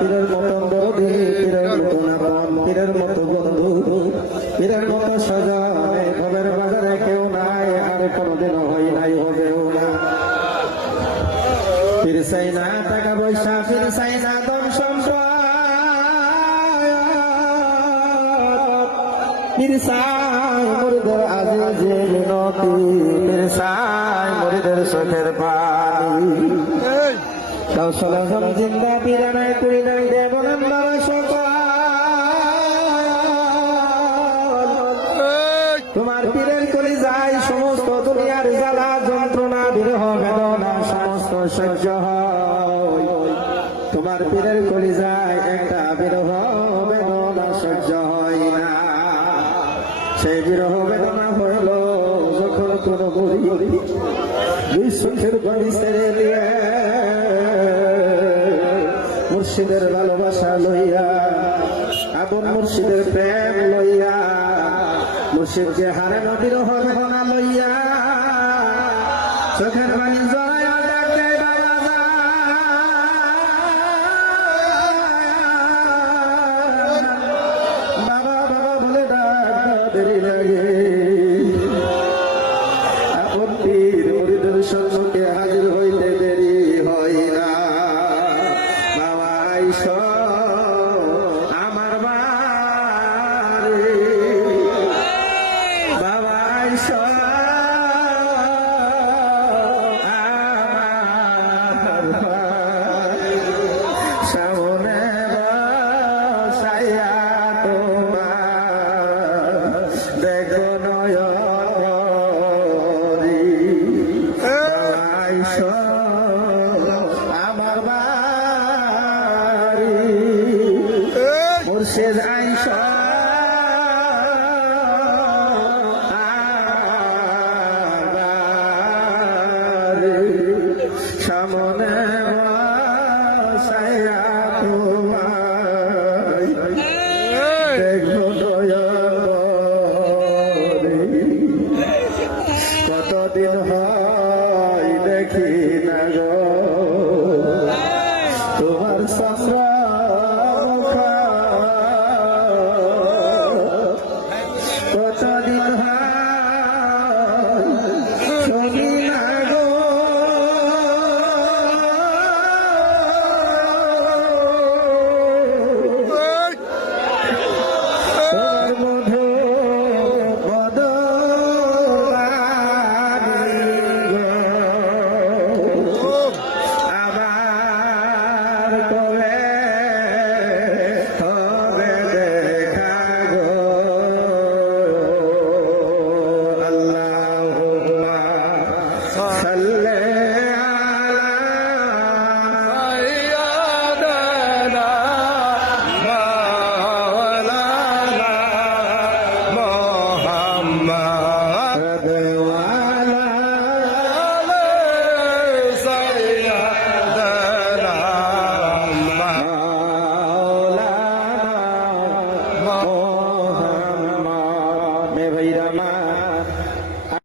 পীরের মতো বন্ধু, পীরের মতো আপন, পীরের মতো বন্ধু, পীরের মতো সজন এই ভবের বাজারে কেউ নাই, আর কোনোদিনও হয় নাই, হবেও না। পীর চাই না টাকা পয়সা, পীর চাই না ধন সম্পদ, পীর চাই মুরিদের আজিজে মিনতি, পীর চাই মুরিদের চোখের পানি। কাউসাল আজম জিন্দা পীরানায় করি নাই দেবনন্দর সকল, তোমার পীরের কলি যায় সমস্ত দুনিয়ার জ্বালা যন্ত্রণা বিরহ বেদনা সমস্ত সহ্য হয়, তোমার পীরের কলি যায় একটা বিরহ বেদনা সহ্য হয় না। সেই বিরহ বেদনা হইল যখন কোন গরিব চোখের পানি ছেড়ে দিয়ে মুর্শিদের ভালোবাসা লইয়া, আপন মুর্শিদের প্রেম লইয়া, মুর্শিদকে হারানো বিরহ বেদনা লইয়া চোখের পানি জড়াইয়া ডাকে বাবা বাবা বলে ডাক দেরি লাগে। আপন পীর মুরিদের সম্মুখে হাজির হইতে দেরি হয় না। বাবা আইস আমার বাড়ি, বাবা আইস আমার বাড়ি, সামনে বসাইয়া তোমার দেখো নয়নি। বাবা আইস আমার বাড়ি, মুর্শিদ আইস আমার বাড়ি, সামনে বসাইয়া তোমার দেখো নয়নি। কতদিন হয় দেখি না গো তোমার চন্দ্র